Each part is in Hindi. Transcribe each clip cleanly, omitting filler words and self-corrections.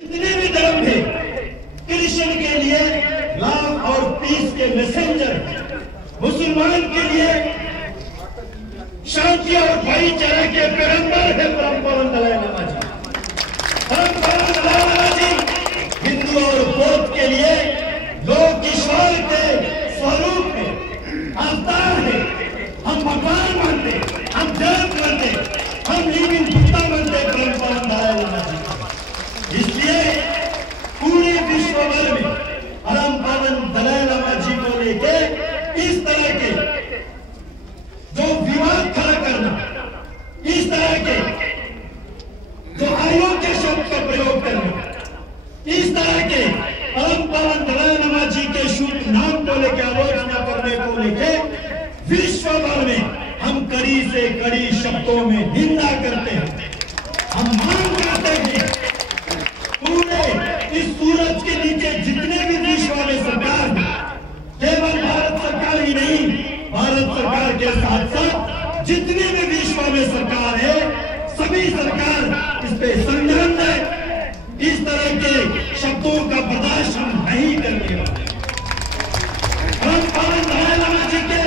जितने भी धर्म थे, क्रिश्चियन के लिए लव और पीस के मैसेंजर, मुसलमान के लिए शांति और भाईचारे के पैगंबर है परम पावन दलाई लामा जी। परम पावन दलाई लामा जी हिंदू और बौद्ध के लिए लोक ईश्वर के स्वरूप में अवतार है। हम भगवान मानते, हम जगत मानते, हम लिविंग बुद्धा मानते परम पावन दलाई लामा जी। इसलिए पूरे विश्व भर में परम पावन दलाई लामा जी को लेके इस तरह के जो विवाद खड़ा करना, इस तरह के जो अयोग्य शब्द का प्रयोग करना, इस तरह के परम पावन दलाई लामा जी के शुद्ध नाम को लेकर आलोचना करने को लेके विश्व भर में हम कड़ी से कड़ी शब्दों में निंदा करते हैं। हम मांग करते हैं पूरे इस सूरज के नीचे जितने भी विश्व में सरकार है, केवल भारत सरकार ही नहीं, भारत सरकार के साथ साथ जितने भी विश्व में सरकार है, सभी सरकार इस पे संज्ञान है। इस तरह के शब्दों का बर्दाश्त हम नहीं करने वाले। परम पावन दलाई लामा जी के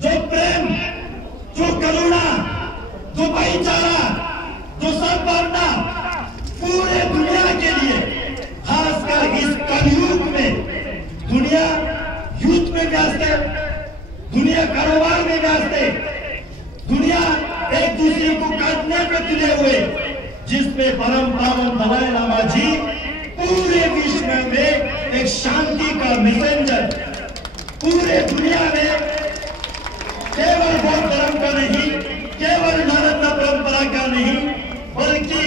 जो प्रेम, जो करुणा, जो भाईचारा, जो सद्भावना पूरे दुनिया के लिए, खासकर इस कलयुग में दुनिया युद्ध में व्यस्त है, दुनिया कारोबार में व्यस्त है, दुनिया एक दूसरे को काटने में तुले हुए, जिसमें परम पावन दलाई लामा जी पूरे विश्व में एक शांति का मैसेंजर, पूरे दुनिया में केवल बौद्ध धर्म का नहीं, केवल नालंदा परंपरा का नहीं, बल्कि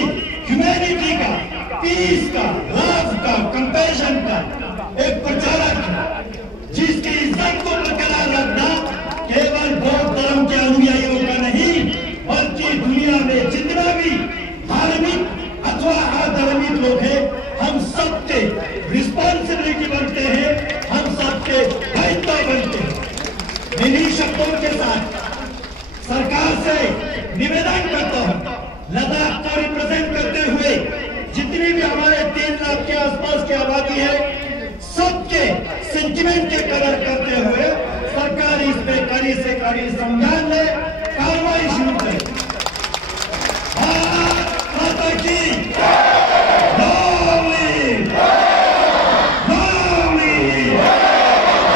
ह्यूमैनिटी का, पीस का, लव का, कंपैशन का एक प्रचारक है, जिसकी इज्जत को बरकरार रखना केवल बौद्ध धर्म के अनुयायियों का नहीं, बल्कि दुनिया में जितना भी धार्मिक अथवा अधार्मिक लोग हैं, हम सबके रिस्पॉन्सिबिलिटी बनते हैं, हम सबके दायित्व बनते हैं। इन्हीं शब्दों के साथ सरकार से निवेदन करता हूं, लद्दाख को रिप्रेजेंट करते हुए जितनी भी हमारे 3 लाख के आसपास की आबादी है, सबके सेंटिमेंट के कदर करते हुए सरकार इस पे कड़ी से कड़ी संज्ञान